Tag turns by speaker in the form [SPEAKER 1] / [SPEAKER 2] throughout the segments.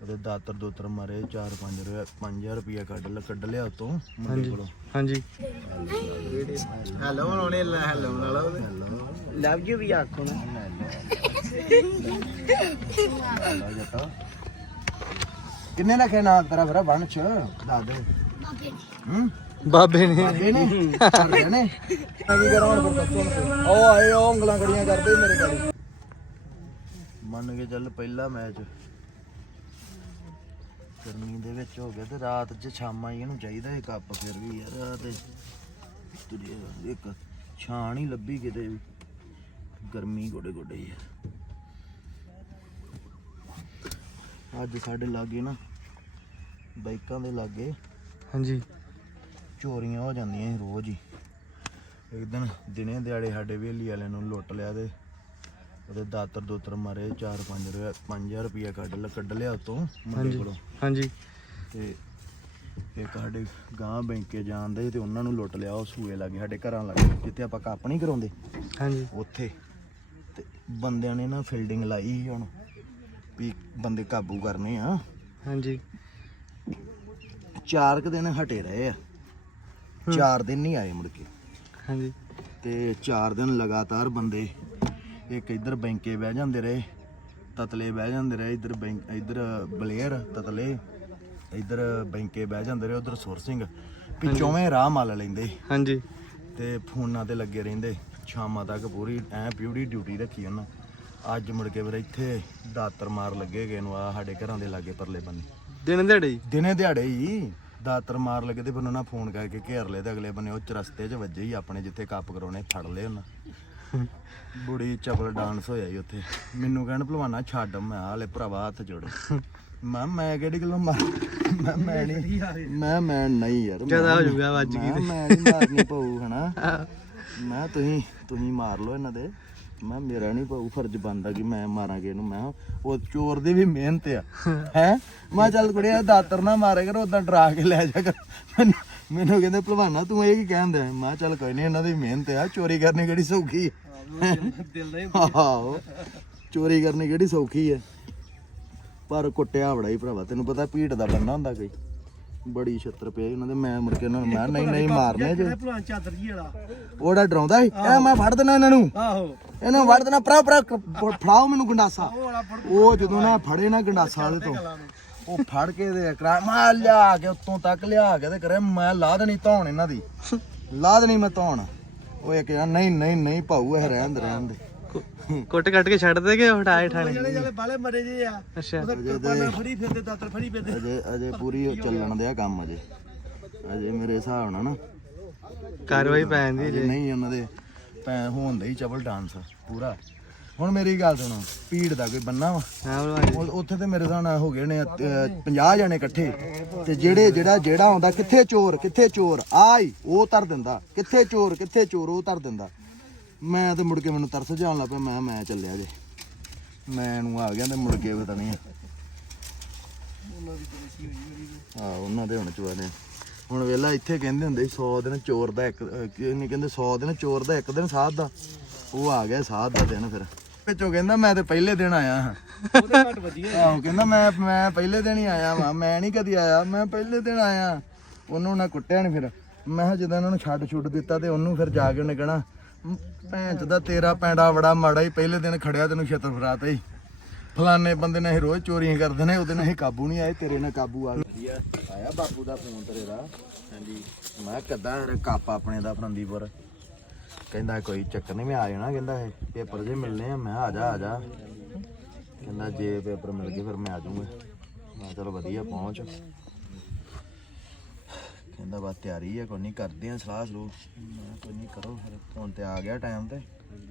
[SPEAKER 1] ਉਹਦੇ ਦਾਤਰ ਦੋਤਰ ਮਾਰੇ 4-5 ਰੁਪਏ ਕੱਢ ਲਿਆ ਉਤੋਂ ਮੁੰਡੇ
[SPEAKER 2] ਹਾਂਜੀ
[SPEAKER 1] ਕੋਲੋਂ।
[SPEAKER 2] ਹਾਂਜੀ
[SPEAKER 3] ਹੈਲੋ ਉਹਨੇ ਹੈਲੋ ਨਾਲ ਲਵ ਯੂ ਵੀ ਆਖੋ ਨਾ।
[SPEAKER 1] ਕਿੰਨੇ ਰੱਖੇ ਨਾਲ ਤੇਰਾ ਫਿਰ ਬਣ ਚ ਦੱਸ ਦੇ।
[SPEAKER 2] ਬਾਬੇ ਨੇ
[SPEAKER 1] ਬਾਬੇ ਨੇ ਕਰਦੇ ਨੇ ਕੀ ਕਰਾਂ ਹੁਣ ਫਿਰ ਦੱਸੋ ਉਹ ਆਏ ਉਹ ਉਂਗਲਾਂ ਖੜੀਆਂ ਕਰਦੇ ਮੇਰੇ ਗਾੜੀ। ਮੰਨ ਕੇ ਚੱਲ ਪਹਿਲਾ ਮੈਚ ਗਰਮੀ ਦੇ ਵਿੱਚ ਹੋ ਗਿਆ ਤੇ ਰਾਤ 'ਚ ਸ਼ਾਮਾਂ ਹੀ ਇਹਨੂੰ ਚਾਹੀਦਾ ਇਹ ਕੱਪ। ਫਿਰ ਵੀ ਯਾਰ ਤੇ ਇੱਕ ਛਾਂ ਨਹੀਂ ਲੱਭੀ ਕਿਤੇ ਵੀ, ਗਰਮੀ ਗੋਡੇ ਗੋਡੇ ਹੀ ਆ। ਅੱਜ ਸਾਡੇ ਲਾਗੇ ਨਾ ਬਾਈਕਾਂ ਦੇ ਲਾਗੇ
[SPEAKER 2] ਹਾਂਜੀ
[SPEAKER 1] ਚੋਰੀਆਂ ਹੋ ਜਾਂਦੀਆਂ ਸੀ ਰੋਜ਼ ਹੀ। ਇੱਕ ਦਿਨ ਦਿਨੇ ਦਿਹਾੜੇ ਸਾਡੇ ਵੇਲੀ ਵਾਲਿਆਂ ਨੂੰ ਲੁੱਟ ਲਿਆ ਤੇ ਉਹਦੇ ਦਾਤਰ ਦੋਤਰ ਮਾਰੇ 4-5 ਰੁਪਏ ਕੱਢ ਲਿਆ ਉਤੋਂ ਮੁੰਡੇ ਕੋਲੋਂ।
[SPEAKER 2] ਹਾਂਜੀ
[SPEAKER 1] ਤੇ ਇੱਕ ਸਾਡੇ ਗਾਂ ਬੈਂਕੇ ਜਾਂਦੇ ਤੇ ਉਹਨਾਂ ਨੂੰ ਲੁੱਟ ਲਿਆ। ਉਹ ਸੂਏ ਲਾਗੇ ਸਾਡੇ ਘਰਾਂ ਲਾਗੇ ਜਿੱਥੇ ਆਪਾਂ ਕੱਪ ਨਹੀਂ ਕਰਾਉਂਦੇ
[SPEAKER 2] ਹਾਂਜੀ
[SPEAKER 1] ਉੱਥੇ। ਤੇ ਬੰਦਿਆਂ ਨੇ ਨਾ ਫੀਲਡਿੰਗ ਲਾਈ ਸੀ ਹੁਣ ਵੀ ਬੰਦੇ ਕਾਬੂ ਕਰਨੇ ਆ।
[SPEAKER 2] ਹਾਂਜੀ
[SPEAKER 1] 4 ਦਿਨ ਹਟੇ ਰਹੇ ਆ, 4 ਦਿਨ ਨਹੀਂ ਆਏ ਮੁੜ ਕੇ।
[SPEAKER 2] ਹਾਂਜੀ
[SPEAKER 1] ਤੇ 4 ਦਿਨ ਲਗਾਤਾਰ ਬੰਦੇ ਇੱਕ ਇੱਧਰ ਬੈਂਕੇ ਬਹਿ ਜਾਂਦੇ ਰਹੇ, ਤਤਲੇ ਬਹਿ ਜਾਂਦੇ ਰਹੇ, ਇੱਧਰ ਬਲੇਅਰ ਤਤਲੇ, ਇੱਧਰ ਬੈਂਕੇ ਬਹਿ ਜਾਂਦੇ ਰਹੇ, ਉਧਰ ਸੁਰ ਸਿੰਘ ਪਿੱਛੋਂ ਰਾਹ ਮੱਲ ਲੈਂਦੇ
[SPEAKER 2] ਹਾਂਜੀ
[SPEAKER 1] ਤੇ ਫੋਨਾਂ ਤੇ ਲੱਗੇ ਰਹਿੰਦੇ ਸ਼ਾਮਾਂ ਤੱਕ। ਪੂਰੀ ਪਿਊਰੀ ਡਿਊਟੀ ਰੱਖੀ ਉਹਨਾਂ। ਅੱਜ ਮੁੜ ਕੇ ਫਿਰ ਇੱਥੇ ਦਾਤਰ ਮਾਰ ਲੱਗੇ ਗਏ ਨੂੰ ਆ ਸਾਡੇ ਘਰਾਂ ਦੇ ਲਾਗੇ ਪਰਲੇ ਬੰਨੇ
[SPEAKER 2] ਦਿਨ ਦਿਹਾੜੇ
[SPEAKER 1] ਦਿਨੇ ਦਿਹਾੜੇ ਹੀ ਦਾਤਰ ਮਾਰ ਲੱਗੇ ਤੇ ਫਿਰ ਉਹਨਾਂ ਫੋਨ ਕਰਕੇ ਘੇਰ ਲਏ ਤੇ ਅਗਲੇ ਬੰਨੇ ਉਹ ਚਰਸਤੇ 'ਚ ਵੱਜੇ ਹੀ ਆਪਣੇ ਜਿੱਥੇ ਕੱਪ ਕਰਾਉਣੇ ਫੜ ਲਏ ਉਹਨਾਂ। ਬੜੀ ਚਪਲ ਡਾਂਸ ਹੋਇਆ ਹੀ ਉੱਥੇ। ਮੈਨੂੰ ਕਹਿਣ ਭਲਵਾਨਾ ਛੱਡ, ਮੈਂ ਹਾਲੇ ਭਰਾਵਾ ਹੱਥ ਜੋੜੇ। ਮੈਂ ਕਿਹੜੀ ਗੱਲੋਂ ਮੈਂ ਨਹੀਂ ਯਾਰ
[SPEAKER 2] ਜਿਆਦਾ ਹੋ ਜਾਊਗਾ ਵੱਜ ਗਈ
[SPEAKER 1] ਮੈਂ ਨਹੀਂ ਮਾਰਨੀ ਪਊ ਹਨਾ। ਮੈਂ ਤੁਸੀਂ ਮਾਰ ਲਓ ਇਹਨਾਂ ਦੇ, ਮੈਂ ਮੇਰਾ ਨਹੀਂ ਪਊ ਫਰਜ਼ ਬਣਦਾ ਕਿ ਮੈਂ ਮਾਰਾਂਗੇ ਇਹਨੂੰ। ਮੈਂ ਉਹ ਚੋਰ ਦੀ ਵੀ ਮਿਹਨਤ ਆ ਹੈ। ਮੈਂ ਚੱਲ ਕੁੜੀਆ ਦਾਤਰ ਨਾ ਮਾਰੇ ਕਰ, ਉਦਾਂ ਡਰਾ ਕੇ ਲੈ ਜਾ ਕਰ। ਮੈਨੂੰ ਕਹਿੰਦੇ ਭਲਵਾਨਾ ਤੂੰ ਇਹ ਕੀ ਕਹਿੰਦਾ? ਮੈਂ ਚੱਲ ਕੋਈ ਨਹੀਂ, ਇਹਨਾਂ ਦੀ ਮਿਹਨਤ ਆ, ਚੋਰੀ ਕਰਨੀ ਕਿਹੜੀ ਸੌਖੀ ਹੈ। ਆਹੋ ਚੋਰੀ ਕਰਨੀ ਕਿਹੜੀ ਸੌਖੀ ਹੈ, ਪਰ ਕੁੱਟਿਆ ਬੜਾ ਹੀ ਭਰਾਵਾ। ਤੈਨੂੰ ਪਤਾ ਭੀੜ ਦਾ ਬੰਦਾ ਹੁੰਦਾ ਕੋਈ, ਬੜੀ ਛੱਤਰ ਪਿਆ ਉਹਨਾਂ ਦੇ। ਮੈਂ ਮੁੜ ਕੇ ਉਹਨਾਂ ਨੂੰ ਮੈਂ ਨਹੀਂ ਮਾਰਨੇ ਜੇ
[SPEAKER 3] ਚਾਦਰ ਜੀ ਵਾਲਾ
[SPEAKER 1] ਉਹਦਾ ਡਰਾਉਂਦਾ ਸੀ ਐ ਮੈਂ ਫੜ ਦੇਣਾ ਇਹਨਾਂ ਨੂੰ,
[SPEAKER 3] ਆਹੋ
[SPEAKER 1] ਇਹਨੂੰ ਫੜ ਦੇਣਾ, ਭਰਾ ਫੜਾਓ ਮੈਨੂੰ ਗੰਡਾਸਾ। ਉਹ ਜਦੋਂ ਨਾ ਫੜੇ ਨਾ ਗੰਡਾਸਾ ਉਹਦੇ ਤੋਂ, ਉਹ ਫੜ ਕੇ ਦੇ ਕਰਾ ਮੈਂ ਲਿਆ ਕੇ ਉੱਤੋਂ ਤੱਕ ਲਿਆ ਕੇ ਤੇ ਕਰੇ ਮੈਂ ਲਾ ਦੇਣੀ ਧੌਣ ਇਹਨਾਂ ਦੀ, ਲਾ ਦੇਣੀ ਮੈਂ ਧੌਣ। ਉਹ ਇੱਕ ਯਾਰ ਨਹੀਂ ਭਾਊ ਇਹ ਰਹਿਣ ਦੇ
[SPEAKER 2] ਕੁੱਟ ਕੱਟ ਕੇ ਛੱਡ ਦੇ ਕੇ ਹਟਾਏ ਠਾਣੇ
[SPEAKER 3] ਜਿਹੜੇ ਬਾਲੇ ਮਰੇ ਜੇ ਆ।
[SPEAKER 2] ਅੱਛਾ
[SPEAKER 3] ਫੜੀ ਫਿਰਦੇ ਦਾਤਰ ਫੜੀ ਫਿਰਦੇ।
[SPEAKER 1] ਅਜੇ ਪੂਰੀ ਚੱਲਣ ਦਿਆ ਕੰਮ ਅਜੇ ਮੇਰੇ ਹਿਸਾਬ ਨਾਲ ਨਾ
[SPEAKER 2] ਕਾਰਵਾਈ ਪੈ ਜਾਂਦੀ
[SPEAKER 1] ਅਜੇ ਨਹੀਂ ਉਹਨਾਂ ਦੇ ਪੈ ਹੋਣ ਹੀ ਚਬਲ ਡਾਂਸ ਪੂਰਾ। ਹੁਣ ਮੇਰੀ ਗੱਲ ਸੁਣੋ, ਭੀੜ ਦਾ ਕੋਈ ਬੰਨਾ ਵਾ ਉੱਥੇ ਤੇ ਮੇਰੇ ਹਿਸਾਬ ਨਾਲ ਹੋ ਗਏ ਨੇ 50 ਜਣੇ ਇਕੱਠੇ। ਤੇ ਜਿਹੜਾ ਆਉਂਦਾ ਕਿੱਥੇ ਚੋਰ ਆਈ ਉਹ ਧਰ ਦਿੰਦਾ, ਕਿੱਥੇ ਚੋਰ ਉਹ ਧਰ ਦਿੰਦਾ। ਮੈਂ ਤੇ ਮੁੜ ਕੇ ਮੈਨੂੰ ਤਰਸ ਜਾਣ ਲੱਗ ਪਿਆ। ਮੈਂ ਚੱਲਿਆ ਜੇ, ਮੈਂ ਨੂੰ ਆ ਗਿਆ ਤੇ ਮੁੜ ਕੇ ਪਤਾ ਨਹੀਂ ਉਹਨਾਂ ਦੇ ਹੁਣ ਚੋਰ ਨੇ। ਹੁਣ ਵੇਲਾ ਇੱਥੇ ਕਹਿੰਦੇ ਹੁੰਦੇ 100 ਦਿਨ ਚੋਰ ਦਾ ਇੱਕ ਨਹੀਂ ਕਹਿੰਦੇ 100 ਦਿਨ ਚੋਰ ਦਾ ਇੱਕ ਦਿਨ ਸਾਧ ਦਾ। ਉਹ ਆ ਗਿਆ ਸਾਧ ਦਾ ਦਿਨ। ਫਿਰ ਵਿੱਚੋਂ ਕਹਿੰਦਾ ਮੈਂ ਤੇ ਪਹਿਲੇ ਦਿਨ ਆਇਆ ਹਾਂ। ਆਹੋ ਕਹਿੰਦਾ ਮੈਂ ਪਹਿਲੇ ਦਿਨ ਹੀ ਆਇਆ ਵਾਂ, ਮੈਂ ਨਹੀਂ ਕਦੀ ਆਇਆ, ਮੈਂ ਪਹਿਲੇ ਦਿਨ ਆਇਆ। ਉਹਨੂੰ ਨਾ ਕੁੱਟਿਆ ਨੀ। ਫਿਰ ਮੈਂ ਕਿਹਾ ਜਦੋਂ ਇਹਨਾਂ ਨੂੰ ਛੱਡ ਦਿੱਤਾ ਤੇ ਉਹਨੂੰ ਫਿਰ ਜਾ ਕੇ ਉਹਨੇ ਕਹਿਣਾ ਭੈਣ ਚ ਦਾ ਤੇਰਾ ਪੈਂਡਾ ਬੜਾ ਮਾੜਾ ਹੀ, ਪਹਿਲੇ ਦਿਨ ਖੜਿਆ ਤੈਨੂੰ ਛੇਤਰ ਫਰਾਤ ਹੀ, ਫਲਾਨੇ ਬੰਦੇ ਨੇ ਰੋਜ਼ ਚੋਰੀਆਂ ਕਰਦੇ ਨੇ, ਉਹਦੇ ਨਾਲ ਅਸੀਂ ਕਾਬੂ ਨਹੀਂ ਆਏ, ਤੇਰੇ ਨਾਲ ਕਾਬੂ ਆ ਗਿਆ। ਆਇਆ ਬਾਪੂ ਦਾ ਫੋਨ ਤੇਰੇ ਦਾ? ਹਾਂਜੀ। ਮੈਂ ਕਿੱਦਾਂ ਕੱਪ ਆਪਣੇ ਦਾ ਫਰੰਦੀਪੁਰ? ਕਹਿੰਦਾ ਕੋਈ ਚੱਕਰ ਨਹੀਂ, ਮੈਂ ਆ ਜਾਣਾ। ਕਹਿੰਦਾ ਪੇਪਰ ਜੇ ਮਿਲਨੇ ਆ। ਮੈਂ ਆ ਜਾ। ਕਹਿੰਦਾ ਜੇ ਪੇਪਰ ਮਿਲ ਗਏ ਫਿਰ ਮੈਂ ਆ ਜਾਊਂਗਾ। ਮੈਂ ਚਲੋ ਵਧੀਆ ਪਹੁੰਚ। ਕਹਿੰਦਾ ਬਸ ਤਿਆਰੀ ਹੈ, ਕੋਈ ਨਹੀਂ ਕਰਦੇ ਆ ਸਲਾਹ ਸਲੂਹ। ਮੈਂ ਕੋਈ ਨਹੀਂ ਕਰੋ ਫਿਰ, ਹੁਣ ਤੇ ਆ ਗਿਆ ਟਾਈਮ ਤੇ।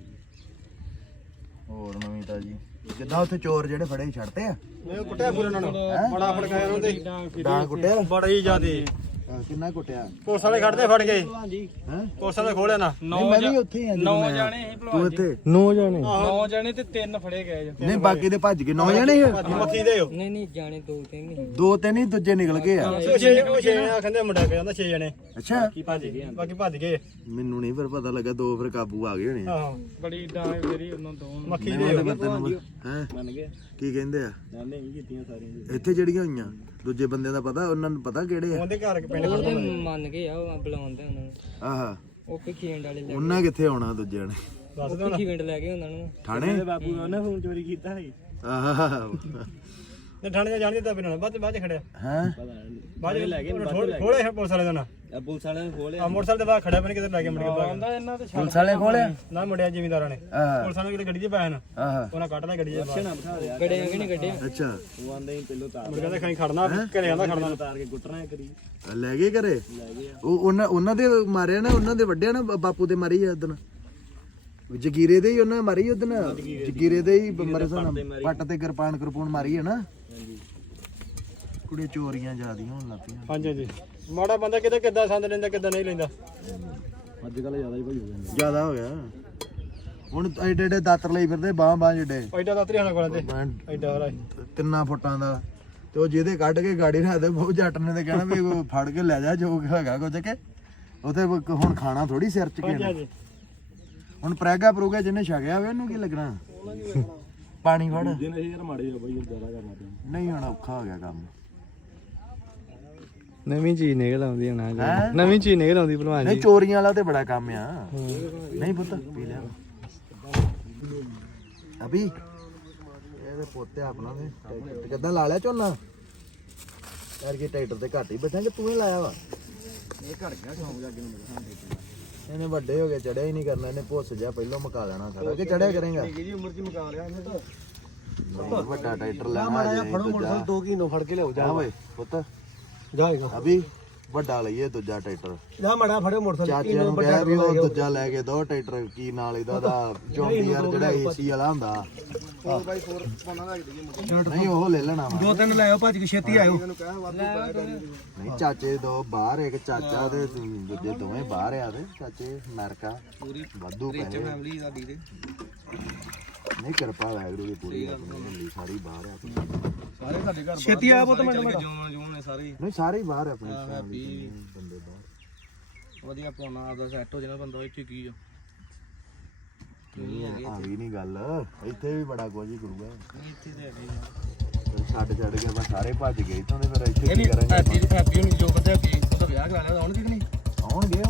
[SPEAKER 1] ਹੋਰ ਨਵੀਂ ਤਾਂ ਜੀ ਕਿੱਦਾਂ ਉੱਥੇ ਚੋਰ ਜਿਹੜੇ ਫੜੇ ਸੀ ਛੱਡਤੇ ਆ?
[SPEAKER 3] ਕੁੱਟਿਆ ਪੂਰਾ ਉਹਨਾਂ ਨੂੰ, ਬੜਾ ਫੜਕਾਇਆ ਉਹਨਾਂ ਦੇ
[SPEAKER 1] ਡਾਂਗ ਕੁੱਟਿਆ
[SPEAKER 3] ਬੜਾ ਹੀ ਜ਼ਿਆਦੇ।
[SPEAKER 1] ਕਿੰਨਾ ਕੁੱਟਿਆ?
[SPEAKER 3] ਪੁਲਿਸ ਵਾਲੇ ਖੜਦੇ ਫੜ ਗਏ।
[SPEAKER 1] ਹੈ
[SPEAKER 3] ਪੁਲਿਸ ਵਾਲੇ ਖੋਲਿਆ ਨਾ।
[SPEAKER 1] ਮੈਂ ਵੀ ਉੱਥੇ ਆ।
[SPEAKER 4] 9 ਜਾਣੇ ਸੀ
[SPEAKER 1] ਤੂੰ ਇੱਥੇ
[SPEAKER 2] 9 ਜਾਣੇ
[SPEAKER 4] 9 ਜਾਣੇ ਤੇ 3 ਫੜੇ ਗਏ ਜੀ।
[SPEAKER 1] ਨਹੀਂ ਬਾਕੀ ਦੇ ਭੱਜ ਗਏ। 9 ਜਣੇ ਸੀ?
[SPEAKER 3] ਮੱਖੀ ਦੇ
[SPEAKER 4] ਨਹੀਂ ਜਾਣੇ 2 ਤਿੰਨ
[SPEAKER 1] ਦੋ ਤਿੰਨ ਹੀ ਦੂਜੇ ਨਿਕਲ ਗਏ ਆ।
[SPEAKER 3] 6 ਜਣੇ ਆਖੰਦੇ ਮੁੰਡਾ ਕਹਿੰਦਾ 6 ਜਣੇ
[SPEAKER 1] ਅੱਛਾ
[SPEAKER 3] ਬਾਕੀ ਭੱਜ ਗਏ।
[SPEAKER 1] ਮੈਨੂੰ ਨਹੀਂ ਫਿਰ ਪਤਾ ਲੱਗਾ। ਦੋ ਫਿਰ ਕਾਬੂ ਆ ਗਏ ਹੋਣੇ।
[SPEAKER 3] ਆਹੋ
[SPEAKER 4] ਬੜੀ ਡਾਂਗ ਫੇਰੀ ਉਹਨਾਂ ਦੋ
[SPEAKER 3] ਮੱਖੀ ਦੇ
[SPEAKER 1] ਹੈ
[SPEAKER 4] ਮੰਨ ਗਏ।
[SPEAKER 1] ਕੀ ਕਹਿੰਦੇ ਆ
[SPEAKER 3] ਨਾਲੇ ਨਹੀਂ ਕੀਤੀਆਂ ਸਾਰੀਆਂ
[SPEAKER 1] ਇੱਥੇ ਜਿਹੜੀਆਂ ਹੋਈਆਂ ਦੂਜੇ ਬੰਦਿਆਂ ਦਾ ਪਤਾ ਉਹਨਾਂ ਨੂੰ ਪਤਾ ਕਿਹੜੇ ਆ
[SPEAKER 3] ਉਹਦੇ ਘਰ ਪਿੰਡ
[SPEAKER 4] ਉਹ ਤੇ ਮੰਨ ਗਏ ਆ ਉਹ ਬੁਲਾਉਂਦੇ ਉਹਨਾਂ ਨੂੰ
[SPEAKER 1] ਆਹਾ
[SPEAKER 4] ਉਹ ਖੀਵਿੰਡ ਵਾਲੇ ਲੈ
[SPEAKER 1] ਉਹਨਾਂ ਕਿੱਥੇ ਆਉਣਾ ਦੂਜਿਆਂ ਨੇ
[SPEAKER 4] ਉਹ ਖੀਵਿੰਡ ਲੈ ਗਏ ਉਹਨਾਂ ਨੂੰ
[SPEAKER 1] ਥਾਣੇ
[SPEAKER 3] ਬਾਪੂ ਨੇ ਉਹਨਾਂ ਫੋਨ ਚੋਰੀ ਕੀਤਾ ਸੀ
[SPEAKER 1] ਆਹਾ
[SPEAKER 3] ਤੇ ਥਾਣੇ ਜਾਣ ਦਿੱਤਾ ਬਿਨਾਂ ਬਾਅਦ ਚ ਖੜਿਆ
[SPEAKER 1] ਹੈ
[SPEAKER 3] ਬਾਅਦ ਚ ਲੈ ਗਏ ਖੋਲੇ ਪੁਲਿਸ ਵਾਲੇ ਦਾ ਨਾ ਪੁਲਿਸ ਵਾਲੇ ਨੇ ਖੋਲੇ ਆ ਮੋਟਰਸਾਈਕਲ ਦੇ ਬਾਹਰ ਖੜਿਆ ਬਣ ਕਿਤੇ ਲੈ ਕੇ ਮੁੜ ਕੇ ਆਉਂਦਾ ਇਹਨਾਂ ਤੇ
[SPEAKER 1] ਪੁਲਿਸ ਵਾਲੇ ਕੋਲੇ
[SPEAKER 3] ਨਾ ਮੁੰਡਿਆ ਜ਼ਿਮੀਂਦਾਰਾਂ ਨੇ
[SPEAKER 1] ਆਹਾ
[SPEAKER 3] ਪੁਲਿਸ ਵਾਲੇ ਕਿਤੇ ਗੱਡੀ 'ਚ ਪੈਣ
[SPEAKER 1] ਆਹਾ
[SPEAKER 3] ਉਹਨਾਂ ਕੱਢ ਲਿਆ ਗੱਡੀ 'ਚ
[SPEAKER 4] ਗੱਡੇ ਕਿ ਨਹੀਂ ਗੱਡੇ
[SPEAKER 1] ਅੱਛਾ
[SPEAKER 3] ਉਹ ਆਂਦੇ ਹੀ ਪਹਿਲੋਂ ਤਾਰ ਮੁੜ ਕੇ ਖਾਈ ਖੜਨਾ ਘਰੇ ਆਂਦਾ ਖੜਨਾ ਤਾਰ ਕੇ ਗੁੱਟਣਾ ਕਰੀ
[SPEAKER 1] ਲੈ ਗਏ ਘਰੇ ਉਹ ਉਹਨਾਂ ਦੇ ਮਾਰਿਆ ਨਾ ਉਹਨਾਂ ਦੇ ਵੱਡਿਆ ਨਾ ਬਾਪੂ ਦੇ ਮਾਰੀ ਆ ਉਦਣ ਜਗੀਰੇ ਦੇ ਹੀ ਉਹਨਾਂ ਮਾਰੀ ਉਦਣ ਜਗੀਰੇ ਦੇ ਹੀ ਮਰੇ ਸਨ ਪੱਟ ਤੇ ਕਿਰਪਾਨ ਮਾਰੀ ਹੈ ਨਾ ਕੁੜੇ ਚੋਰੀਆਂ ਜ਼ਿਆਦੀਆਂ ਹੋਣ ਲੱਗ ਪਈਆਂ
[SPEAKER 3] ਹਾਂਜੀ ਹਾਂਜੀ ਮਾੜਾ ਬੰਦਾ ਕਿਤੇ ਕਿੱਦਾਂ ਸੰਦ ਲੈਂਦਾ ਕਿੱਦਾਂ ਨਹੀਂ ਲੈਂਦਾ ਅੱਜ ਕੱਲ ਜ਼ਿਆਦਾ ਹੀ ਭਾਈ ਹੋ ਜਾਂਦਾ
[SPEAKER 1] ਜ਼ਿਆਦਾ ਹੋ ਗਿਆ ਹੁਣ ਐਡੇ ਐਡੇ ਦਾਤਰ ਲਈ ਫਿਰਦੇ ਬਾਹ ਜਿਹੜੇ
[SPEAKER 3] ਐਡਾ ਦਾ ਤਰੀਹਾਣਾ ਕੋਲਾਂ ਤੇ ਐਡਾ ਵਾਲਾ
[SPEAKER 1] 3 ਫੁੱਟਾਂ ਦਾ ਤੇ ਉਹ ਜਿਹਦੇ ਕੱਢ ਕੇ ਗਾੜੀ ਰੱਖਦੇ ਬਹੁਤ ਜੱਟ ਨੇ ਤੇ ਕਹਿਣਾ ਵੀ ਉਹ ਫੜ ਕੇ ਲੈ ਜਾ ਜੋ ਹੈਗਾ ਕੁਝ ਕੇ ਉਥੇ ਹੁਣ ਖਾਣਾ ਥੋੜੀ ਸਿਰ ਚ ਕੇ ਹੁਣ ਪ੍ਰੈਗਾ ਪ੍ਰੋਗਾ ਜਿਹਨੇ ਛਕਿਆ ਹੋਵੇ ਉਹਨੂੰ ਕੀ ਲੱਗਣਾ ਪਾਣੀ ਫੜ
[SPEAKER 3] ਯਾਰ ਮਾੜੇ ਆ ਬਾਈ ਜ਼ਿਆਦਾ ਕਰਨਾ ਪੈਂਦਾ
[SPEAKER 1] ਨਹੀਂ ਹੁਣ ਔਖਾ ਹੋ ਗਿਆ ਕੰਮ
[SPEAKER 2] ਨਵੀਂ ਚੀਜ਼ ਨਿਕਲ ਆਉਂਦੀ ਹੈ ਨਾ ਨਵੀਂ ਚੀਜ਼ ਨਿਕਲ ਆਉਂਦੀ ਭਲਵਾਨ
[SPEAKER 1] ਨਹੀਂ
[SPEAKER 2] ਜੀ
[SPEAKER 1] ਚੋਰੀਆਂ ਵਾਲਾ ਤੇ ਬੜਾ ਕੰਮ ਆ ਨਹੀਂ ਪੁੱਤ ਪੀ ਲਿਆ ਅਭੀ ਇਹਦੇ ਪੋਤੇ ਆਪਣਾ ਨੇ ਟਰੈਕਟਰ ਕਿੱਦਾਂ ਲਾ ਲਿਆ ਝੋਨਾ ਯਾਰ ਕਿ ਟਰੈਕਟਰ ਤੇ ਘੱਟ ਹੀ ਬੈਠਾ ਕਿ ਤੂੰ ਹੀ ਲਾਇਆ ਵਾ
[SPEAKER 3] ਇਹ ਘੜ ਗਿਆ ਸ਼ੌਂਕ ਜਾ ਕੇ
[SPEAKER 1] ਇਹਨੇ ਵੱਡੇ ਹੋ ਗਏ ਚੜਿਆ ਹੀ ਨਹੀਂ ਕਰਨਾ ਇਹਨੇ ਭੁੱਸ ਜਾ ਪਹਿਲਾਂ ਮਕਾ ਲੈਣਾ ਸਾਰਾ ਕਿ ਚੜਿਆ ਕਰੇਗਾ
[SPEAKER 3] ਜੀ ਉਮਰ ਚ ਮਕਾ ਲਿਆ ਇਹਨੇ ਤਾਂ
[SPEAKER 1] ਵੱਡਾ ਟਰੈਕਟਰ ਲੈਣਾ ਜੇ ਦੂਜਾ
[SPEAKER 3] 2 ਕਿਲੋ ਫੜ ਕੇ ਲਿਆਓ
[SPEAKER 1] ਜਾ ਓਏ ਪੁੱਤ
[SPEAKER 3] ਜਾਏਗਾ
[SPEAKER 1] ਅਭੀ ਵੱਡਾ ਲਈਏ ਦੂਜਾ ਟਰੈਕਟਰ
[SPEAKER 3] ਜਾ ਮੜਾ ਫੜਿਓ ਮੋਟਰਸਾਈਕਲ
[SPEAKER 1] ਚਾਚੇ ਨੂੰ ਕਹਿ ਵੀ ਉਹ ਦੂਜਾ ਲੈ ਕੇ ਦੋ ਟਰੈਕਟਰ ਕੀ ਨਾਲ ਇਹਦਾ ਦਾ ਜੌਂਡੀਅਰ ਜਿਹੜਾ ਏਸੀ ਵਾਲਾ ਹੁੰਦਾ
[SPEAKER 3] 4x4 ਪਾਉਣਾ ਲੱਗ ਦਈਏ
[SPEAKER 1] ਨਹੀਂ ਉਹ ਲੈ ਲੈਣਾ ਵਾ
[SPEAKER 3] 2-3 ਲੈ ਆਓ ਭੱਜ ਕੇ ਛੇਤੀ ਆਇਓ
[SPEAKER 1] ਨਹੀਂ ਚਾਚੇ ਦੋ ਬਾਹਰ ਇੱਕ ਚਾਚਾ ਤੇ ਦੂਜੇ ਦੋਵੇਂ ਬਾਹਰ ਆ ਤੇ ਚਾਚੇ ਅਮਰੀਕਾ ਪੂਰੀ ਵਾਧੂ ਪੈਸੇ
[SPEAKER 3] ਫੈਮਿਲੀ ਸਾਡੀ ਤੇ
[SPEAKER 1] ਨਹੀਂ ਕਿਰਪਾ ਵਾਹਿਗੁਰੂ ਦੀ ਪੂਰੀ ਆਪਣੀ ਹੁੰਦੀ ਸਾਰੀ ਬਾਹਰ ਆ
[SPEAKER 3] ਸਾਰੇ ਸਾਡੇ ਘਰ ਛੇਤੀ ਆਇਆ ਪੁੱਤ ਮਿੰਟ ਜੂਨ ਨੇ ਸਾਰੇ
[SPEAKER 1] ਨਹੀਂ ਸਾਰੇ ਹੀ ਬਾਹਰ ਆ ਆਪਣੀ family ਬੰਦੇ ਬਾਹਰ
[SPEAKER 3] ਵਧੀਆ ਪਾਉਣਾ ਆਪਦਾ ਸੈੱਟ ਹੋ ਜਾਣਾ ਬੰਦਾ ਇੱਥੇ ਕੀ ਆ
[SPEAKER 1] ਆ ਵੀ ਨਹੀਂ ਗੱਲ ਇੱਥੇ ਵੀ ਬੜਾ ਕੁਝ ਹੀ ਕਰੂਗਾ
[SPEAKER 3] ਇੱਥੇ ਤੇ ਹੈਗੇ
[SPEAKER 1] ਛੱਡ ਕੇ ਆਪਾਂ ਸਾਰੇ ਭੱਜ ਗਏ ਇਥੋਂ ਦੇ ਫਿਰ ਇੱਥੇ ਕੀ ਕਰਾਂਗੇ
[SPEAKER 3] ਹੈਪੀ ਨੂੰ ਜੋ ਕਹਿੰਦੇ ਹੈਪੀ ਉਹਦਾ ਵਿਆਹ ਕਰਾ ਲਿਆ ਆਉਣਗੇ ਕਿ ਨਹੀਂ
[SPEAKER 1] ਆਉਣਗੇ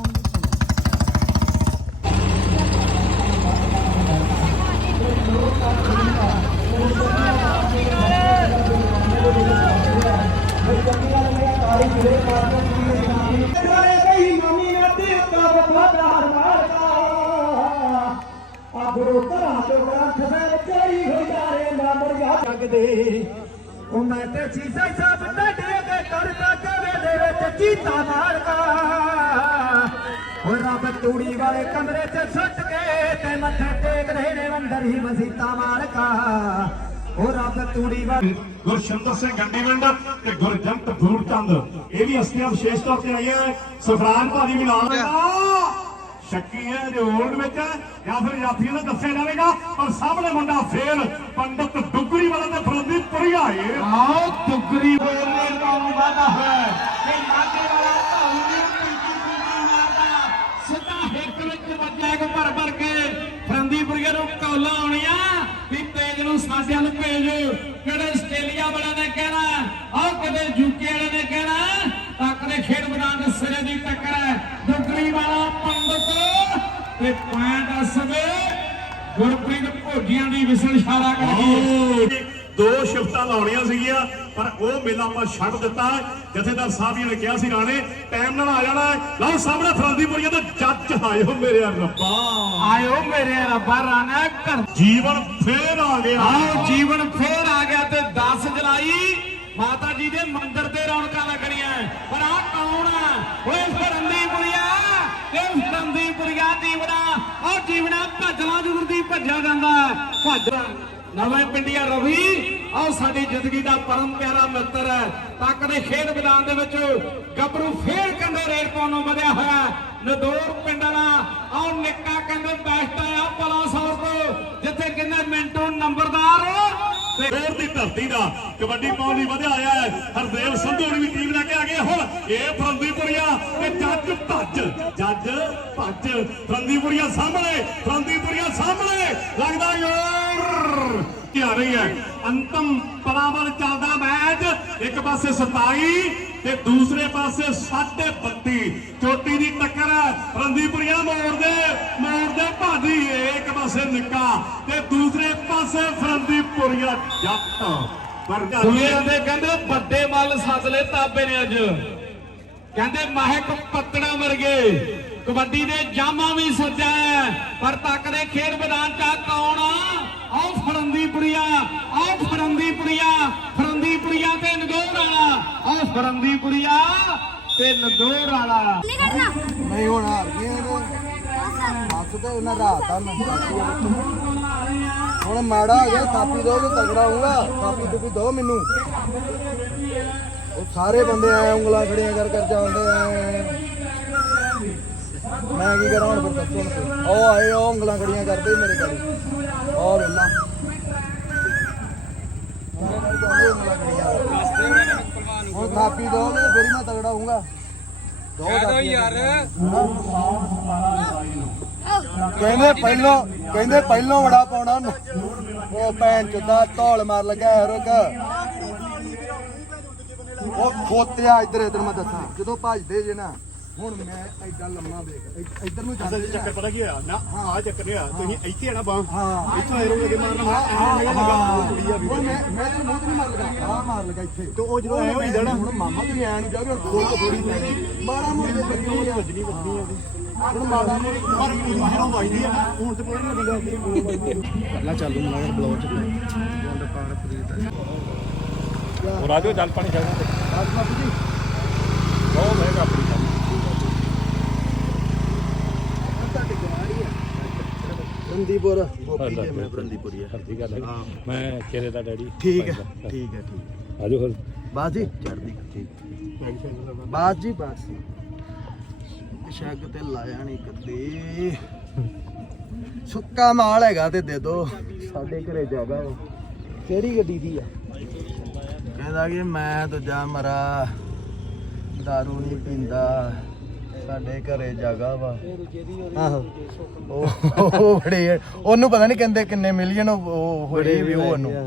[SPEAKER 5] ਗੁਰੂ ਘਰਾਂ ਤੋਂ ਗ੍ਰੰਥ ਸਾਹਿਬ ਚੋਰੀ ਹੋ ਜਾਰੇ ਨਾ ਮੁਰਗਾ ਜਗਦੇ ਉਹ ਮੈਂ ਤੇ ਸੀਸਾ ਸਾਹਿਬ ਡੱਡੇ ਕੇ ਕਰਦਾ ਕਵੇ ਦੇ ਵਿੱਚ ਕੀਤਾ ਮਾਰਦਾ ਉਹ ਰੱਬ ਤੂੜੀ ਵਾਲੇ ਕਮਰੇ 'ਚ ਸੁੱਟ ਕੇ ਤੇ ਮੱਥੇ ਟੇਕਦੇ ਨੇ ਅੰਦਰ ਹੀ ਮਸੀਤਾ ਮਾਰਕਾ ਉਹ ਰੱਬ ਤੂੜੀ ਵਾਲੇ
[SPEAKER 6] ਗੁਰਸ਼ਿੰਦਰ ਸਿੰਘ ਗੰਡੀਵਿੰਡ ਤੇ ਗੁਰਜੰਤ ਫੂਰਚੰਦ ਇਹ ਵੀ ਹਸਤੀਆਂ ਵਿਸ਼ੇਸ਼ ਤੌਰ ਤੇ ਆਈਆਂ ਸਫਰਾਨ ਭਾਜੀ ਵੀ ਨਾਲ ਸ਼ੱਕੀ ਹੈ ਰੋਡ ਵਿੱਚ ਜਾਂ ਫਿਰ ਯਾਤਰੀਆਂ ਨੂੰ ਦੱਸਿਆ ਜਾਵੇਗਾ ਪਰ ਸਾਹਮਣੇ ਮੁੰਡਾ ਫੇਰ ਪੰਡਤ ਦੁੱਗਰੀ ਵਾਲਾ ਤੇ ਫਰੰਦੀ ਪੁਰੀਆ ਏ ਆਓ ਦੁੱਗਰੀ ਬੋਲਨੇ ਦਾ ਵਾਦਾ ਹੈ ਕਿ ਨਾਗੇ ਵਾਲਾ ਧੌਣ ਦੀ ਪੀਤੀ ਮਾਰਦਾ ਸਿੱਧਾ ਹਿੱਕ ਵਿੱਚ ਵੱਜਿਆ ਕੋ ਭਰ ਕੇ ਫਰੰਦੀ ਪੁਰੀਆ ਨੂੰ ਕੌਲਾਂ ਆਉਣੀਆਂ ਵੀ ਤੇਜ ਨੂੰ ਸਾਡੇ ਵੱਲ ਭੇਜ ਕਿਹੜੇ ਆਸਟ੍ਰੇਲੀਆ ਵਾਲਿਆਂ ਨੇ ਕਹਿਣਾ ਆਹ ਕਦੇ ਯੂਕੇ ਵਾਲਿਆਂ ਨੇ ਕਹਿਣਾ ਕਦੇ ਖੇਡ ਮੈਦਾਨ ਦੇ ਸਿਰੇ ਦੀ ਟੱਕਰ ਹੈ ਦੁੱਗਰੀ ਵਾਲਾ ਪੰਡਤ ਤੇ ਪੁਆਇੰਟ ਅਸਵੇ ਗੁਰਪ੍ਰੀਤ ਭੋਜੀਆਂ ਦੀ ਵਿਸਲ ਇਸ਼ਾਰਾ ਕਰਕੇ 2 ਸ਼ਿਫਟਾਂ ਲਾਉਣੀਆਂ ਸੀਗੀਆਂ ਪਰ ਉਹ ਮੇਲਾ ਆਪਾਂ ਛੱਡ ਦਿੱਤਾ ਜਥੇਦਾਰ ਸਾਹਿਬ ਜੀ ਨੇ ਕਿਹਾ ਸੀ ਰਾਣੇ ਟਾਈਮ ਨਾਲ ਆ ਜਾਣਾ ਲਓ ਸਾਹਮਣੇ ਫਰੰਦੀਪੁਰੀਆ ਤੇ ਜੱਜ ਆਇਓ ਮੇਰੇ ਰੱਬਾ
[SPEAKER 5] ਆਇਓ ਮੇਰੇ ਰੱਬਾ ਰਾਣਾ ਘਰ
[SPEAKER 6] ਜੀਵਨ ਫੇਰ ਆ ਗਿਆ
[SPEAKER 5] ਆਓ ਜੀਵਨ ਫੇਰ ਆ ਗਿਆ ਤੇ 10 ਜੁਲਾਈ ਮਾਤਾ ਜੀ ਦੇ ਮੰਦਿਰ ਤੇ ਰੌਣਕਾਂ ਲੱਗਣੀਆਂ ਪਰ ਆ ਕੌਣ ਆ ਓਏ ਫਰੰਦੀਪੁਰੀਆ ਇਹ ਫਰੰਦੀਪੁਰੀਆ ਜੀਵਨਾ ਉਹ ਜੀਵਨਾ ਭੱਜਣਾ ਜ਼ਰੂਰ ਦੀ ਭੱਜਿਆ ਜਾਂਦਾ ਭੱਜ ਨਵੇਂ ਪਿੰਡੀਆ ਰਵੀ ਆਹ ਸਾਡੀ ਜ਼ਿੰਦਗੀ ਦਾ ਪਰਮ ਪਿਆਰਾ ਮਿੱਤਰ ਹੈ ਤੱਕ ਦੇ ਖੇਡ ਮੈਦਾਨ ਦੇ ਵਿੱਚ ਗੱਭਰੂ ਫੇਰ ਕੰਡੇ ਰੇਡ ਪਾਉਣ ਨੂੰ ਵਧਿਆ ਹੋਇਆ ਨਦੌਰ ਪਿੰਡ ਵਾਲਾ ਆਹ ਨਿੱਕਾ ਕਹਿੰਦੇ ਬੈਸਟ ਆ ਪਲਾਸੌਰ ਤੋਂ ਜਿੱਥੇ ਕਹਿੰਦੇ ਮਿੰਟੂ ਨੰਬਰਦਾਰ
[SPEAKER 6] ਤੇ ਹੋਰ ਦੀ ਧਰਤੀ ਦਾ ਕਬੱਡੀ ਪਾਉਣ ਲਈ ਵਧਿਆ ਆਇਆ ਹੈ ਹਰਦੇਵ ਸੰਧੂ ਹੋਣੀ ਵੀ ਟੀਮ ਲੈ ਕੇ ਆ ਗਏ ਹੁਣ ਇਹ ਫਰੰਦੀਪੁਰੀਆ ਤੇ ਜੱਜ ਭੱਜ ਫਰੰਦੀਪੁਰੀਆ ਸਾਹਮਣੇ ਲੱਗਦਾ ਯਾਰ ਕੀ ਆ ਰਹੀ ਹੈ ਅੰਤਮ ਪੜਾਅ ਵੱਲ ਚੱਲਦਾ ਮੈਚ ਇੱਕ ਪਾਸੇ 27 ਤੇ ਦੂਸਰੇ ਪਾਸੇ 32.5 ਚੋਟੀ ਦੀ ਟੱਕਰ ਹੈ ਫਰੰਦੀਪੁਰੀਆ ਮੋੜਦੇ ਭਾਜੀ ਇੱਕ ਪਾਸੇ ਨਿੱਕਾ ਤੇ ਦੂਸਰੇ ਪਾਸੇ ਫਰੰਦੀਪੁਰੀਆ ਜੱਟ ਪਰ ਦੁਨੀਆ ਦੇ ਕਹਿੰਦੇ ਵੱਡੇ ਮੱਲ ਸੱਦ ਲੈ ਤਾਬੇ ਨੇ ਅੱਜ ਕਹਿੰਦੇ ਮਹਿਕ ਪੱਤਣਾ ਵਰਗੇ ਕਬੱਡੀ ਦੇ ਜਾਮਾਂ ਵੀ ਸੱਜਾ ਪਰ ਤੱਕ ਦੇ ਖੇਡ ਮੈਦਾਨ ਚ ਕੌਣ ਆਹ ਫਰੰਦੀਪੁਰੀਆ ਤੇ ਨਦੌਰ ਵਾਲਾ ਆਹ ਫਰੰਦੀਪੁਰੀਆ ਤੇ ਨਦੌਰ ਵਾਲਾ
[SPEAKER 1] ਨਹੀਂ ਹੁਣ ਹਾਰ ਗਏ ਹੱਥ ਤੇ ਉਹਨਾਂ ਰਾਤ ਆ ਹੁਣ ਮਾੜਾ ਹੋ ਗਿਆ ਥਾਪੀ ਦੋ ਤੇ ਤਗੜਾ ਹੋਊਗਾ ਥਾਪੀ ਦੋ ਮੈਨੂੰ ਉਹ ਸਾਰੇ ਬੰਦੇ ਆਏ ਉਂਗਲਾਂ ਖੜੀਆਂ ਕਰ ਜਾਂਦੇ ਆ ਮੈਂ ਕੀ ਕਰਾਂ ਹੁਣ ਫਿਰ ਦੱਸੋ ਉਹ ਆਏ ਉਹ ਉਂਗਲਾਂ ਖੜੀਆਂ ਕਰਦੇ ਮੇਰੇ ਗਾੜੀ ਉਹ ਵੇਲਾ ਹੁਣ ਥਾਪੀ ਦੋ ਤੇ ਫਿਰ ਮੈਂ ਤਗੜਾ ਹੋਊਗਾ ਦੋ ਯਾਰ ਕਹਿੰਦੇ ਪਹਿਲੋਂ ਵੜਾ ਪਾਉਣਾ ਉਹਨੂੰ ਉਹ ਭੈਣ ਚੁੱਦਾ ਧੌਲ ਮਾਰ ਲੱਗਾ ਰੁਕ ਉਹ ਖੋਤਿਆ ਇੱਧਰ ਮੈਂ ਦੱਸਾਂ ਜਦੋਂ ਭੱਜਦੇ ਜੇ ਨਾ ਹੁਣ ਮੈਂ ਐਡਾ ਲੰਮਾ ਦੇਖ ਇੱਧਰ ਨੂੰ ਜਾਂਦੇ
[SPEAKER 6] ਚੱਕਰ ਪਤਾ ਕੀ ਹੋਇਆ ਨਾ ਆਹ ਚੱਕਰ ਨਹੀਂ ਹੋਇਆ ਤੁਸੀਂ ਇੱਥੇ ਆਣਾ ਬਾਹ
[SPEAKER 1] ਹਾਂ
[SPEAKER 6] ਇੱਥੋਂ ਐਰੋ ਲੱਗੇ ਮਾਰਨਾ
[SPEAKER 1] ਮੈਂ ਤੇ ਮੂੰਹ ਨਹੀਂ ਮਾਰ ਲਗਾ ਆਹ ਮਾਰ ਲਗਾ ਇੱਥੇ
[SPEAKER 6] ਤੇ ਉਹ ਜਦੋਂ ਐ ਹੋਈ ਜਾਣਾ
[SPEAKER 1] ਹੁਣ ਮਾਮਾ ਤੁਸੀਂ ਐ ਨਹੀਂ ਜਾਓਗੇ ਕੋਲ ਥੋੜੀ ਪੈਣੀ ਮਾੜਾ ਮੋਟੇ ਵੱਜਣੀ ਹੁਣ ਮਾੜਾ ਮੋਟਾ
[SPEAKER 6] ਪਰ ਜਦੋਂ ਵੱਜਦੀ ਆ ਹੁਣ ਤੇ ਪਤਾ ਨਹੀਂ ਲੱਗਦਾ
[SPEAKER 1] ਪਹਿਲਾਂ ਚਾਲੂ ਮਲਾਗਰ ਬਲੌਗ ਚ
[SPEAKER 6] ਉਹ ਰਾਜੋ ਜਲ ਪਾਣੀ ਛੱਡਣਾ ਤੇ
[SPEAKER 1] ਬਾਪੂ ਜੀ
[SPEAKER 6] ਬਹੁਤ ਮਹਿੰਗਾ ਆਪਣੀ
[SPEAKER 1] ਫਰੰਦੀਪੁਰ ਫਰੰਦੀਪੁਰੀ
[SPEAKER 6] ਹਰਦੀ ਗੱਲ ਹੈ ਮੈਂ ਚਿਹਰੇ ਦਾ ਡੈਡੀ
[SPEAKER 1] ਠੀਕ ਹੈ
[SPEAKER 6] ਆਜੋ ਫਿਰ
[SPEAKER 1] ਬਾਸ ਜੀ ਚੜਦੀ ਠੀਕ ਬਾਸ ਜੀ ਬਾਸ ਸ਼ੱਕ ਤੇ ਲਾਇਆ ਨਹੀਂ ਕਦੇ ਸੁੱਕਾ ਮਾਲ ਹੈਗਾ ਤੇ ਦੇ ਦੋ ਸਾਡੇ ਘਰੇ ਜਾਗਾ ਕਿਹੜੀ ਗੱਡੀ ਦੀ ਆ ਕਹਿੰਦਾ ਕਿ ਮੈਂ ਦੂਜਾ ਮਰਾ ਦਾਰੂ ਨਹੀਂ ਪੀਂਦਾ ਸਾਡੇ ਘਰੇ ਜਾਗਾ ਵਾ ਆਹੋ ਉਹ ਬੜੇ ਉਹਨੂੰ ਪਤਾ ਨਹੀਂ ਕਹਿੰਦੇ ਕਿੰਨੇ ਮਿਲੀਅਨ ਉਹ ਹੋਏ ਵੀ ਉਹ ਉਹਨੂੰ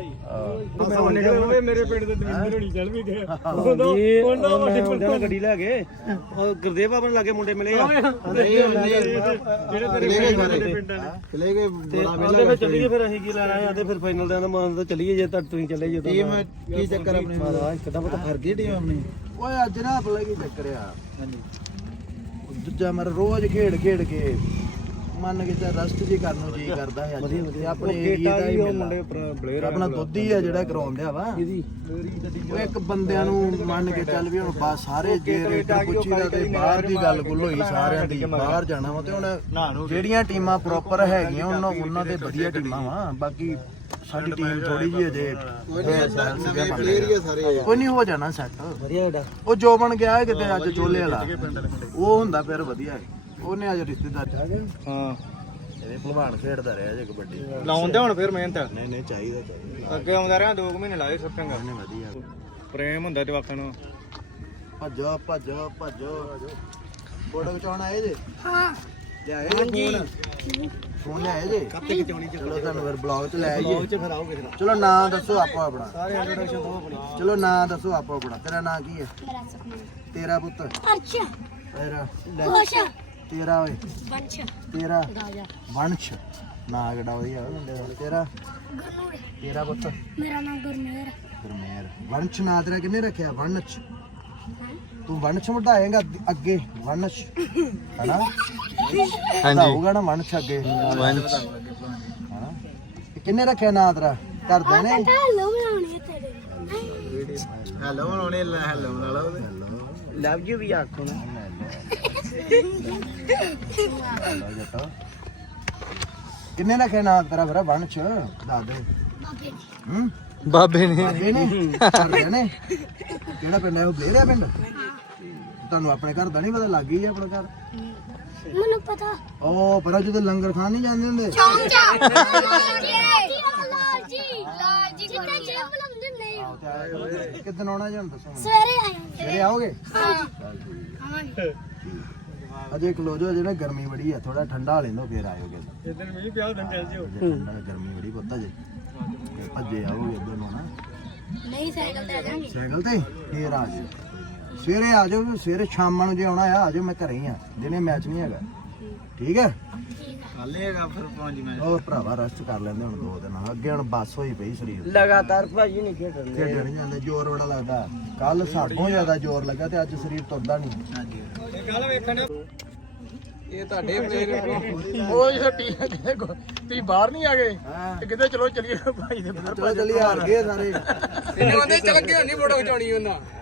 [SPEAKER 3] ਮੇਰੇ ਪਿੰਡ ਦੇ ਦਵਿੰਦਰ ਹੋਣੀ ਚੱਲ ਵੀ ਗਏ
[SPEAKER 2] ਉਹਨਾਂ ਗੱਡੀ ਲੈ ਗਏ ਉਹ ਗੁਰਦੇਵ ਬਾਬਾ ਲਾਗੇ ਮੁੰਡੇ ਮਿਲੇ
[SPEAKER 3] ਜਿਹੜੇ ਤੇਰੇ ਪਿੰਡ
[SPEAKER 1] ਚਲੇ ਗਏ ਬੜਾ
[SPEAKER 2] ਉਹਦੇ ਵਿੱਚ ਚੱਲੀਏ ਫਿਰ ਅਸੀਂ ਕੀ ਲੈਣਾ ਆਦੇ ਫਿਰ ਫਾਈਨਲ ਦੇ ਮਾਨ ਤਾਂ ਚੱਲੀਏ ਜੇ ਤੁਸੀਂ ਚੱਲੇ ਜੇ
[SPEAKER 1] ਟੀਮ ਕੀ ਚੱਕਰ ਆਪਣੇ
[SPEAKER 2] ਮਹਾਰਾਜ ਕਿਦਾਂ ਪਤਾ ਫਰ ਗਈ ਟੀਮ ਆਪਣੀ
[SPEAKER 1] ਓਏ ਅੱਜ ਨਾ ਪਤਾ ਕੀ ਚੱਕਰ ਆ ਹਾਂਜੀ ਦੂਜਾ ਮਰ ਰੋਜ਼ ਖੇਡ ਕੇ ਮੰਨ ਕੇ ਤਾਂ ਰਸਟ ਜੀ ਕਰਨ ਨੂੰ ਜੀ ਕਰਦਾ ਹੈ ਅੱਜ ਤੇ ਆਪਣੇ ਏਰੀਆ ਦਾ ਹੀ ਮੁੰਡੇ ਪਲੇਅਰ ਆਪਣਾ ਦੁੱਧੀ ਆ ਜਿਹੜਾ ਕਰਾਉਂਦਿਆ ਵਾ ਉਹ ਇੱਕ ਬੰਦਿਆਂ ਨੂੰ ਮੰਨ ਕੇ ਚੱਲ ਵੀ ਹੁਣ ਬਸ ਸਾਰੇ ਜੇ ਰੇਟਰ ਪੁੱਛੀ ਦਾ ਤੇ ਬਾਹਰ ਦੀ ਗੱਲ ਗੁੱਲ ਹੋਈ ਸਾਰਿਆਂ ਦੀ ਬਾਹਰ ਜਾਣਾ ਵਾ ਤੇ ਹੁਣ ਜਿਹੜੀਆਂ ਟੀਮਾਂ ਪ੍ਰੋਪਰ ਹੈਗੀਆਂ ਉਹਨਾਂ ਦੇ ਵਧੀਆ ਟੀਮਾਂ ਵਾ ਬਾਕੀ ਸਾਡੀ ਟੀਮ ਥੋੜੀ ਜਿਹੀ ਅਜੇ ਕੋਈ ਨਹੀਂ ਹੋ ਜਾਣਾ ਸੈੱਟ
[SPEAKER 2] ਵਧੀਆ
[SPEAKER 1] ਉਹ ਜੋ ਬਣ ਗਿਆ ਕਿਤੇ ਅੱਜ ਚੋਲੇ ਵਾਲਾ ਉਹ ਹੁੰਦਾ ਫਿਰ ਵਧੀਆ ਉਹਨੇ ਅੱਜ ਰਿਸ਼ਤੇਦਾਰ
[SPEAKER 2] ਹਾਂ
[SPEAKER 1] ਇਹਦੇ ਭਲਵਾਨ ਖੇਡਦਾ ਰਿਹਾ ਜੇ ਕਬੱਡੀ
[SPEAKER 2] ਲਾਉਂਦੇ ਹੁਣ ਫਿਰ ਮਿਹਨਤ
[SPEAKER 1] ਨਹੀਂ ਚਾਹੀਦਾ
[SPEAKER 2] ਅੱਗੇ ਆਉਂਦਾ ਰਿਹਾ 2 ਮਹੀਨੇ ਲਾਏ ਸੁੱਟਾਂਗਾ
[SPEAKER 1] ਉਹਨੇ ਵਧੀਆ
[SPEAKER 2] ਪ੍ਰੇਮ ਹੁੰਦਾ ਜਵਾਕਾਂ ਨੂੰ
[SPEAKER 1] ਭੱਜੋ ਫੋਟੋ ਖਿਚਾਉਣ ਆਏ ਜੇ ਹਾਂ ਲਿਆਏ ਫੋਨ ਲਿਆਏ ਜੇ
[SPEAKER 2] ਕੱਤੇ ਖਿਚਾਉਣੀ
[SPEAKER 1] ਚਲੋ ਤੁਹਾਨੂੰ ਫਿਰ ਬਲੌਗ ਚ ਲੈ ਆਈਏ
[SPEAKER 2] ਚ ਫਿਰ ਆਓਗੇ ਫਿਰ
[SPEAKER 1] ਚਲੋ ਨਾਂ ਦੱਸੋ ਆਪੋ ਆਪਣਾ
[SPEAKER 2] ਸਾਰੇ ਇੰਟਰੋਡਕਸ਼ਨ ਦੋ ਆਪਣੀ
[SPEAKER 1] ਚਲੋ ਨਾਂ ਦੱਸੋ ਆਪੋ ਆਪਣਾ ਤੇਰਾ ਨਾਂ ਕੀ ਹੈ
[SPEAKER 7] ਮੇਰਾ ਸੁਪਨਾ
[SPEAKER 1] ਤੇਰਾ ਪੁੱਤ
[SPEAKER 7] ਅਰਸ਼ਾ
[SPEAKER 1] ਤੇਰਾ
[SPEAKER 7] ਖੁਸ਼
[SPEAKER 1] ਤੇਰਾ ਓਏ
[SPEAKER 7] ਬੰਛ
[SPEAKER 1] ਤੇਰਾ
[SPEAKER 7] ਰਾਜਾ
[SPEAKER 1] ਵੰਸ਼ ਨਾਂ ਕਿਹੜਾ ਵਧੀਆ ਮੁੰਡੇ ਦਾ ਤੇਰਾ
[SPEAKER 7] ਗੁਰਨੂਰ
[SPEAKER 1] ਤੇਰਾ ਪੁੱਤ
[SPEAKER 7] ਮੇਰਾ ਨਾਮ ਗੁਰਮੇਰ
[SPEAKER 1] ਗੁਰਮੇਰ ਵੰਸ਼ ਨਾਂ ਤੇਰਾ ਕਿੰਨੇ ਰੱਖਿਆ ਵੰਸ਼ ਤੂੰ ਵੰਸ਼ ਵਧਾਏਗਾ ਅੱਗੇ ਵੰਸ਼ ਹੈਨਾ ਹਾਂਜੀ ਹੋਊਗਾ ਨਾ ਵੰਸ਼ ਅੱਗੇ ਵੰਸ਼ ਹੈਨਾ ਕਿੰਨੇ ਰੱਖਿਆ ਨਾਂ ਤੇਰਾ ਘਰਦਿਆਂ ਨੇ
[SPEAKER 7] ਹੈਲੋ ਬਣਾਉਣੀ ਤੇਰੇ
[SPEAKER 1] ਹੈਲੋ ਬਣਾਉਣੇ ਹੈਲੋ ਨਾਲ
[SPEAKER 2] ਲਵ ਯੂ ਵੀ ਆਖੋ ਨਾ
[SPEAKER 1] ਕਿੰਨੇ ਰੱਖਿਆ ਨਾਂ ਤੇਰਾ ਫਿਰ ਵੰਸ਼ ਦੱਸ ਦੇ
[SPEAKER 7] ਬਾਬੇ
[SPEAKER 1] ਹੂੰ
[SPEAKER 2] ਬਾਬੇ ਨੇ
[SPEAKER 1] ਬਾਬੇ ਨੇ ਘਰਦਿਆਂ ਨੇ ਕਿਹੜਾ ਪਿੰਡ ਹੈ ਉਹ ਬਲੇਰਿਆ ਪਿੰਡ ਤੁਹਾਨੂੰ ਆਪਣੇ ਘਰ ਦਾ ਨਹੀਂ ਪਤਾ ਲੱਗ ਗਈ ਆਪਣਾ ਘਰ
[SPEAKER 7] ਮੈਨੂੰ ਪਤਾ
[SPEAKER 1] ਉਹ ਪਰ ਜਦੋਂ ਲੰਗਰ ਖਾਣ ਨਹੀਂ ਜਾਂਦੇ ਹੁੰਦੇ
[SPEAKER 7] ਚੌਂਚਾ ਲਾਲ ਜੀ
[SPEAKER 1] ਕਿੱਦਣ ਆਉਣਾ ਜੀ ਹੁਣ ਦੱਸੋ
[SPEAKER 7] ਸਵੇਰੇ ਆਏ
[SPEAKER 1] ਸਵੇਰੇ ਆਓਗੇ
[SPEAKER 7] ਆਵਾਂਗੇ
[SPEAKER 1] ਅਜੇ ਕਲੋਜ ਹੋ ਜੇ ਨਾ ਗਰਮੀ ਬੜੀ ਆ ਥੋੜਾ ਠੰਡਾ ਲੈਂਦੋ ਫੇਰ ਆਇਓਗੇ
[SPEAKER 3] ਜਿੱਦਣ ਮੀਂਹ ਪਿਆ ਉਦੋਂ ਚੱਲ ਜਿਓ
[SPEAKER 1] ਠੰਡਾ ਗਰਮੀ ਬੜੀ ਪਤਾ ਜੇ ਤੇ ਭੱਜੇ ਆਓਗੇ ਇੱਧਰ ਨੂੰ ਨਾ
[SPEAKER 7] ਨਹੀਂ ਸਾਈਕਲ ਤੇ ਆ ਜਾਵਾਂਗੇ
[SPEAKER 1] ਸਾਈਕਲ ਤੇ ਫੇਰ ਆ ਜਾਓ ਸਵੇਰੇ ਆ ਜਾਓ ਸਵੇਰੇ ਸ਼ਾਮਾਂ ਨੂੰ ਜੇ ਆਉਣਾ ਆ ਜਾਓ ਮੈਂ ਘਰੇ ਹੀ ਆ ਦਿਨੇ ਮੈਚ ਨਹੀਂ ਹੈਗਾ ਠੀਕ ਹੈ ਉਹ ਭਰਾਵਾ ਰੈਸਟ ਕਰ ਲੈਂਦੇ ਹੁਣ 2 ਦਿਨ ਅੱਗੇ ਹੁਣ ਬੱਸ ਹੋਈ ਪਈ ਸਰੀਰ
[SPEAKER 2] ਲਗਾਤਾਰ ਭਾਜੀ ਨਹੀਂ ਖੇਡਣ
[SPEAKER 1] ਖੇਡਣ ਨਹੀਂ ਜਾਂਦੇ ਜ਼ੋਰ ਬੜਾ ਲੱਗਦਾ ਕੱਲ ਸਾਡੋਂ ਜ਼ਿਆਦਾ ਜ਼ੋਰ ਲੱਗਾ ਤੇ ਅੱਜ ਸਰੀਰ ਤੁਰਦਾ ਨਹੀਂ
[SPEAKER 2] ਇਹ ਤੁਹਾਡੇ ਪਲੇਅਰ ਉਹ ਛੱਟੀ ਤੁਸੀਂ ਬਾਹਰ ਨਹੀਂ ਆ ਗਏ ਤੇ ਕਿਤੇ ਚਲੋ ਚਲੀਏ ਭਾਈ ਦੇ
[SPEAKER 1] ਚਲੋ ਚੱਲੀ ਹਾਰ ਗਏ ਸਾਰੇ
[SPEAKER 2] ਉਹਦੇ ਚੱਲ ਗਏ ਨਹੀਂ ਫੋਟੋ ਖਿਚਾਉਣੀ ਉਹਨਾਂ